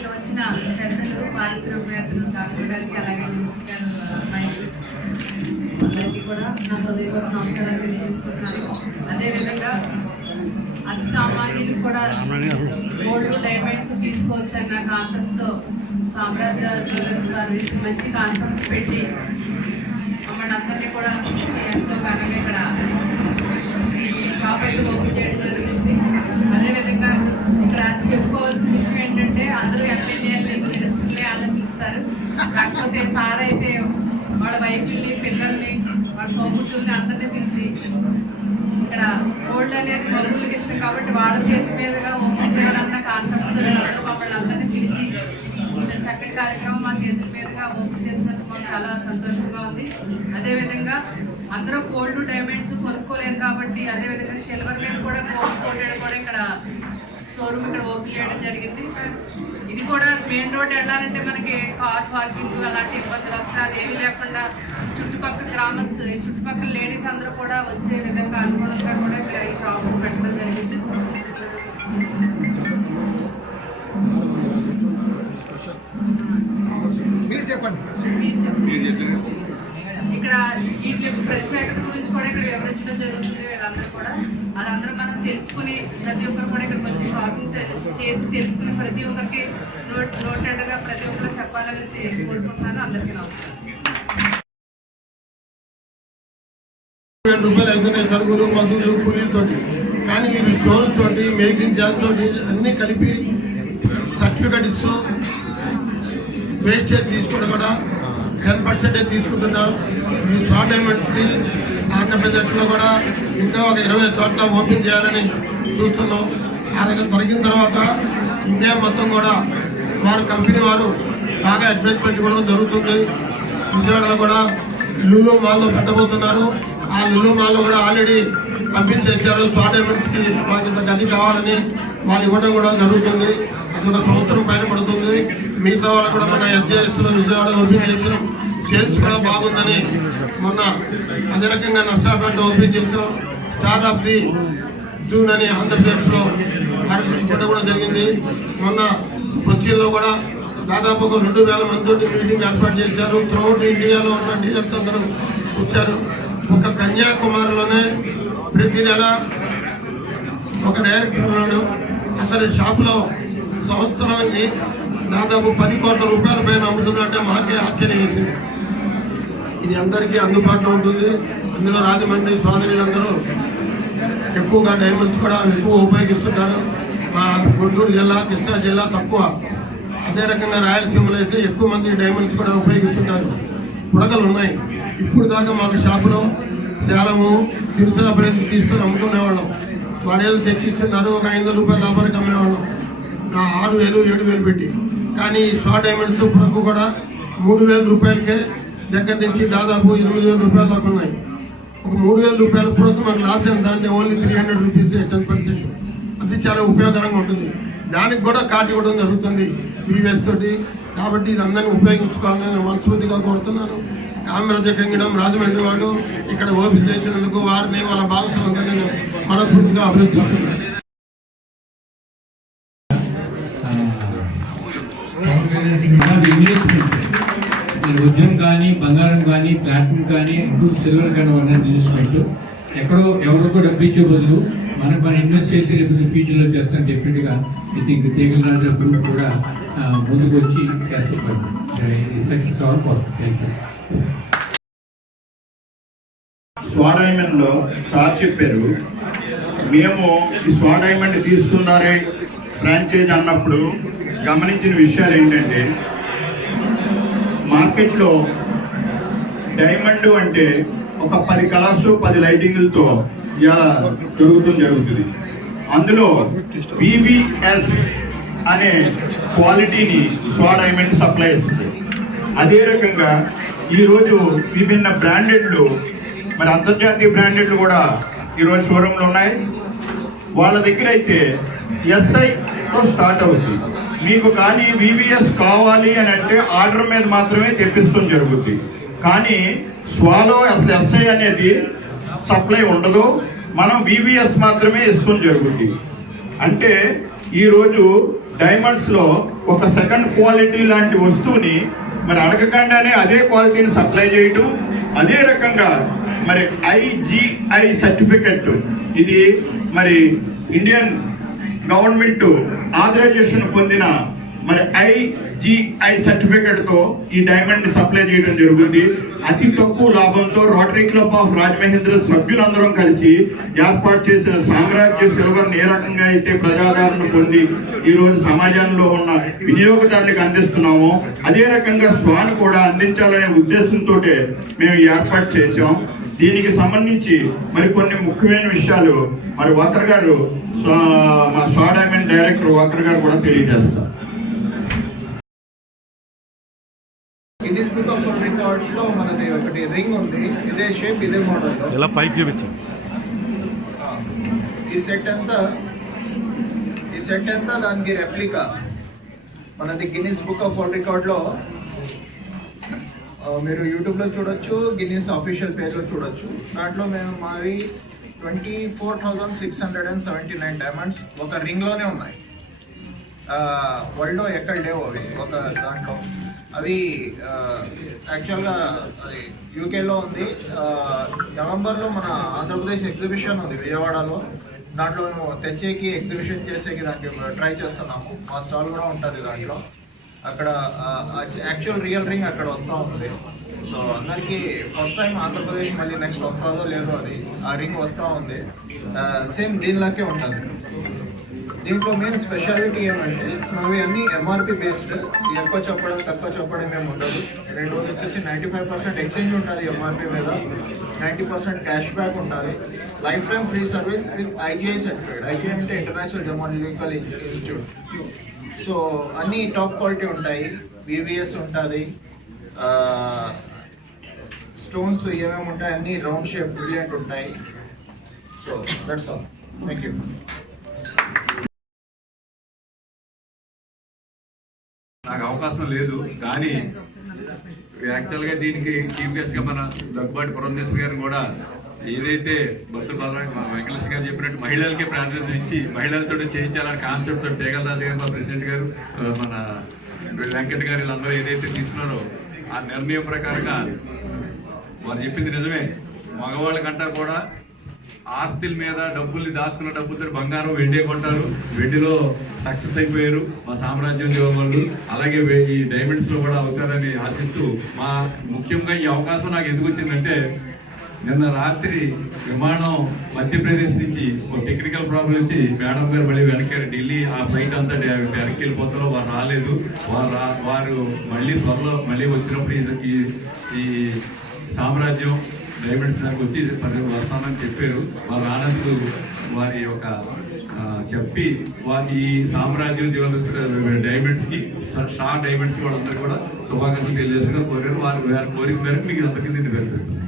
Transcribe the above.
ఇక్కడ వచ్చిన పెద్దలు పారిశ్రామికవేత్తలు డాక్టర్ అలాగే మినిస్టర్ అందరికీ కూడా నా హృదయపూర్వక నమస్కారాలు తెలియజేసుకుంటున్నాను. అదేవిధంగా అతి సామాన్యులు కూడా గోల్డ్ డైమండ్స్ తీసుకోవచ్చన్న కాన్సెప్ట్తో సామ్రాజ్య జ్యువెలర్స్ వారు మంచి కాన్సెప్ట్ పెట్టి మమ్మల్ని అందరినీ కూడా ఎంతో ఘనంగా ఇక్కడ ఈ షాప్ అయితే ఓపెన్ చేయడం జరిగింది. అదేవిధంగా ఇక్కడ చెప్పుకో అందరూ ఎమ్మెల్యేలు మినిస్టర్లే వాళ్ళని కాకపోతే సార్ అయితే వాళ్ళ వైఫ్ని పిల్లల్ని వాళ్ళ తోబుట్టుల్ని అందరినీ పిలిచి ఇక్కడ గోల్డ్ అనేది బంధువులకి ఇష్టం కాబట్టి వాళ్ళ చేతి మీదుగా ఓపెన్ చేయాలన్న కాన్సెప్ట్ అందరూ మమ్మల్ని అందరినీ పిలిచి చక్కటి కార్యక్రమం మా చేతుల మీదుగా ఓపెన్ చేసినందుకు మాకు చాలా సంతోషంగా ఉంది. అదేవిధంగా అందరూ గోల్డ్ డైమండ్స్ కొనుక్కోలేదు కాబట్టి అదేవిధంగా సిల్వర్ మీద కూడా గోల్డ్ కోటెడ్ కూడా ఇక్కడ షోరూమ్ ఇక్కడ ఓపెన్ చేయడం జరిగింది. ఇది కూడా మెయిన్ రోడ్ వెళ్ళాలంటే మనకి కార్ పార్కింగ్ అలాంటి ఇబ్బందులు వస్తాయి. అది ఏమీ లేకుండా చుట్టుపక్కల గ్రామస్తు చుట్టుపక్కల లేడీస్ అందరూ కూడా వచ్చే విధంగా అనుగుణంగా కూడా ఇక్కడ ఈ షాప్ పెట్టడం జరిగింది. మీరు చెప్పండి. మీరు చెప్పండి. ఇక్కడ వీటి ప్రత్యేకత గురించి కూడా ఇక్కడ వివరించడం జరుగుతుంది వీళ్ళందరూ కూడా. అదందరూ మనం తెలుసుకుని ప్రతి ఒక్కరు కూడా ఇక్కడికి వచ్చి షాపింగ్ చేసి తెలుసుకుని ప్రతి ఒక్కరికి నోట్ నోటెడ్గా ప్రతి ఒక్కరు చెప్పాలనేసి కోరుకుంటున్నాను. అందరికీ నమస్కారం. వేల రూపాయలు అవుతున్నాయి సరుకులు మందులు కూలీలతోటి కానీ మీరు స్టోన్స్ తోటి మేకింగ్ జాస్ తోటి అన్ని కలిపి సర్టిఫికెట్ ఇస్తూ వేస్ట్ తీసుకోవడం కూడా టెన్ పర్సెంటే తీసుకుంటున్నారు ఈ షార్ట్ డైమండ్స్ది ఆంధ్రప్రదేశ్లో కూడా ఇంకా ఒక ఇరవై చోట్ల ఓపెన్ చేయాలని చూస్తున్నాం. అలాగే తొలగిన తర్వాత ఇండియా మొత్తం కూడా వారు కంపెనీ వారు బాగా అడ్వర్టైజ్మెంట్ కూడా జరుగుతుంది. విజయవాడలో కూడా లులు మాల్లో పెట్టబోతున్నారు. ఆ లులు మాల్లో కూడా ఆల్రెడీ పంపించేశారు షార్ట్ డైమండ్స్కి మాకు ఇంత గది కావాలని వాళ్ళు ఇవ్వడం కూడా జరుగుతుంది. అసలు సంవత్సరం పైన పడుతుంది. మిగతా వాళ్ళు కూడా మన ఎస్జేఎస్లో విజయవాడ ఓపెన్ చేసాం సేల్స్ కూడా బాగుందని మొన్న అదే రకంగా నర్సాపేట ఓపెన్ చేసాం స్టార్ట్ ఆఫ్ ది జూన్ అని ఆంధ్రప్రదేశ్లో కార్యక్రమం కూడా జరిగింది. మొన్న కొచ్చిలో కూడా దాదాపు ఒక రెండు వేల మందితో మీటింగ్ ఏర్పాటు చేశారు. త్రూఅవుట్ ఇండియాలో ఉన్న డీలర్స్ అందరూ వచ్చారు. ఒక కన్యాకుమారిలోనే ప్రతి నెల ఒక డైరెక్టర్ ఉన్నాడు. అతని షాప్లో సంవత్సరానికి దాదాపు పది కోట్ల రూపాయల పైన అమ్ముతున్నట్టే మాకే ఆశ్చర్యం వేసింది. ఇది అందరికీ అందుబాటులో ఉంటుంది. అందులో రాజమండ్రి సోదరులందరూ ఎక్కువగా డైమండ్స్ కూడా ఎక్కువ ఉపయోగిస్తుంటారు. మా గుంటూరు జిల్లా కృష్ణా జిల్లా తక్కువ. అదే రకంగా రాయలసీమలో అయితే ఎక్కువ మంది డైమండ్స్ కూడా ఉపయోగిస్తుంటారు. పుడకలు ఉన్నాయి. ఇప్పుడు దాకా మాకు షాపులో సేలము తిరుచిరాపల్లి తీసుకొని అమ్ముకునేవాళ్ళం. వాడేళ్ళు తెచ్చిస్తున్నారు. ఒక ఐదు వందల రూపాయల లాభానికి అమ్మేవాళ్ళం. నా ఆరు వేలు ఏడు వేలు పెట్టి. కానీ షార్ట్ డైమండ్స్ పుడకు కూడా మూడు వేల రూపాయలకే దగ్గర నుంచి దాదాపు ఎనిమిది వేల రూపాయల దాకా ఉన్నాయి. ఒక మూడు వేల రూపాయల కూడా మనకు లాస్ అయిన దాంట్లో only three hundred rupees ten percent అది చాలా ఉపయోగకరంగా ఉంటుంది. దానికి కూడా కార్డు ఇవ్వడం జరుగుతుంది పీవీఎస్ తోటి. కాబట్టి ఇది అందరినీ ఉపయోగించుకోవాలని నేను మనస్ఫూర్తిగా కోరుతున్నాను. కామరాజ కింగ్డమ్ రాజమండ్రి వాళ్ళు ఇక్కడ ఓపెన్ చేసినందుకు వారిని వాళ్ళ భాగస్వామ్యాన్ని నేను మనస్ఫూర్తిగా అభివృద్ధిస్తున్నాను కానీ బంగారం కానీ ప్లాటినం కానీ ఇప్పుడు సిల్వర్ కానీ వాళ్ళని ఇన్వెస్ట్మెంట్ ఎక్కడో ఎవరికో డబ్బు ఇచ్చే బదులు మనకు మనం ఇన్వెస్ట్ చేసి రేపు ఫ్యూచర్లో చేస్తాం డెఫినెట్గా ఐ థింక్ తీగల గ్రూప్ కూడా ముందుకు వచ్చి చేస్తారు సక్సెస్ అవర్ ఫర్ థ్యాంక్ యూ సార్ చెప్పారు మేము ఈ స్వాడైమండ్ తీసుకున్నారే ఫ్రాంచైజ్ అన్నప్పుడు గమనించిన విషయాలు ఏంటంటే మార్కెట్లో డైమండ్ అంటే ఒక పది కలర్స్ పది లైటింగ్లతో ఇలా దొరుకుతూ జరుగుతుంది. అందులో వివిఎస్ అనే క్వాలిటీని స్వా డైమండ్ సప్లై ఇస్తుంది అదే రకంగా ఈరోజు విభిన్న బ్రాండెడ్లు మరి అంతర్జాతీయ బ్రాండెడ్లు కూడా ఈరోజు షోరూంలో ఉన్నాయి. వాళ్ళ దగ్గర అయితే ఎస్ఐతో స్టార్ట్ అవుతుంది. మీకు కానీ వివిఎస్ కావాలి అని అంటే ఆర్డర్ మీద మాత్రమే తెప్పిస్తాం జరుగుతుంది కానీ స్వాలో అసలు ఎస్ఐ అనేది సప్లై ఉండదు. మనం వివిఎస్ మాత్రమే ఇస్తాం జరుగుతుంది అంటే ఈరోజు డైమండ్స్లో ఒక సెకండ్ క్వాలిటీ లాంటి వస్తువుని మరి అడగకుండానే అదే క్వాలిటీని సప్లై చేయటం అదే రకంగా మరి ఐజిఐ సర్టిఫికెట్ ఇది మరి ఇండియన్ గవర్నమెంట్ ఆథరైజేషన్ పొందిన మరి ఐజిఐ సర్టిఫికెట్తో ఈ డైమండ్ని సప్లై చేయడం జరుగుతుంది. అతి తక్కువ లాభంతో రోటరీ క్లబ్ ఆఫ్ రాజమహేంద్ర సభ్యులందరం కలిసి ఏర్పాటు చేసిన సామ్రాజ్య సిల్వర్ ఏ రకంగా అయితే ప్రజాదరణ పొంది ఈరోజు సమాజంలో ఉన్న వినియోగదారులకు అందిస్తున్నామో అదే రకంగా స్వాన్ కూడా అందించాలనే ఉద్దేశంతో మేము ఏర్పాటు చేశాం. దీనికి సంబంధించి మరి కొన్ని ముఖ్యమైన విషయాలు మరి వాకర్ గారు స్వా- మా స్వా డైమండ్ డైరెక్టర్ వాకర్ గారు కూడా తెలియజేస్తారు. గిన్నీస్ బుక్ ఆఫ్ వరల్డ్ రికార్డ్లో మనది ఒకటి రింగ్ ఉంది. ఇదే షేప్ ఇదే మోడల్ ఇలా పైకి చూపించు? ఈ సెట్ అంతా ఈ సెట్ అంతా దానికి రెప్లికా మనది గిన్నీస్ బుక్ ఆఫ్ వరల్డ్ రికార్డ్లో ఆ, మీరు యూట్యూబ్లో చూడొచ్చు గిన్నీస్ అఫీషియల్ పేజ్లో చూడొచ్చు. దాంట్లో మేము మావి twenty four thousand six hundred and seventy nine diamonds ఒక రింగ్లోనే ఉన్నాయి. వరల్డ్లో ఎక్కడ లేవు అవి. ఒక దాంట్లో. అవి యాక్చువల్గా అది యూకేలో ఉంది. నవంబర్లో మన ఆంధ్రప్రదేశ్ ఎగ్జిబిషన్ ఉంది విజయవాడలో. దాంట్లో మేము తెచ్చేకి ఎగ్జిబిషన్ చేసేకి దానికి ట్రై చేస్తున్నాము. మా స్టాల్ కూడా ఉంటుంది దాంట్లో. అక్కడ యాక్చువల్ రియల్ రింగ్ అక్కడ వస్తూ ఉంది. సో అందరికీ ఫస్ట్ టైం ఆంధ్రప్రదేశ్ మళ్ళీ నెక్స్ట్ వస్తుందో లేదో అది ఆ రింగ్ వస్తూ ఉంది. సేమ్ దీనిలాగే ఉంటుంది. దీంట్లో మెయిన్ స్పెషాలిటీ ఏమంటే మావి అన్ని ఎంఆర్పి బేస్డ్ ఎక్కువ చెప్పడం తక్కువ చెప్పడం ఏమి ఉండదు. రెండోది వచ్చేసి నైంటీ ఫైవ్ పర్సెంట్ ఎక్స్చేంజ్ ఉంటుంది ఎంఆర్పి మీద. నైంటీ పర్సెంట్ క్యాష్ బ్యాక్ ఉంటుంది. Life time free service with IGI certificate IGI అంటే ఇంటర్నేషనల్ డెమాలజికల్ ఇన్స్టిట్యూట్ సో అన్ని టాప్ క్వాలిటీ ఉంటాయి. బీబీఎస్ ఉంటుంది. స్టోన్స్ ఏమేమి ఉంటాయి? అన్ని రౌండ్ షేప్ బ్రిలియంట్ ఉంటాయి. So that's all thank you నాకు అవకాశం లేదు కానీ యాక్చువల్గా దీనికి చీఫ్ గెస్ట్గా మన దగ్గుబాటి పురంధేశ్వరి గారిని కూడా ఏదైతే భక్తుల వెంకటేష్ గారు చెప్పినట్టు మహిళలకే ప్రాధాన్యత ఇచ్చి మహిళలతో చేయించాలని కాన్సెప్ట్ తోటి తేగల రాజు గారు మా ప్రెసిడెంట్ గారు మన వెంకట్ గారు వీళ్ళందరూ ఏదైతే తీసుకున్నారో ఆ నిర్ణయం ప్రకారంగా వారు చెప్పింది నిజమే. మగవాళ్ళకంటా కూడా ఆస్తుల మీద డబ్బుల్ని దాచుకున్న డబ్బులతో బంగారం వెండే కొంటారు. వెండిలో సక్సెస్ అయిపోయారు మా సామ్రాజ్యం వాళ్ళు అలాగే ఈ డైమండ్స్లో కూడా అవుతారని ఆశిస్తూ మా ముఖ్యంగా ఈ అవకాశం నాకు ఎందుకు వచ్చిందంటే నిన్న రాత్రి విమానం మధ్యప్రదేశ్ నుంచి ఒక టెక్నికల్ ప్రాబ్లం వచ్చి మేడం గారు మళ్ళీ వెనకారు ఢిల్లీ ఆ ఫ్లైట్ అంతా వెనక్కి వెళ్ళిపోతారో వారు రాలేదు. వారు వారు మళ్ళీ త్వరలో మళ్ళీ వచ్చినప్పుడు ఈ ఈ సామ్రాజ్యం డైమండ్స్ నాకు వచ్చి పది వస్తానని చెప్పారు. వారు రానందుకు వారి యొక్క చెప్పి వారి ఈ సామ్రాజ్యం జ్యువెలర్స్ డైమండ్స్కి షా డైమండ్స్ వాళ్ళందరూ కూడా శుభాకాంక్షలు తెలియజేసుకుని కోరారు. వారు వారి కోరిక మేరకు మీకు అందరికీ దీన్ని కనిపిస్తుంది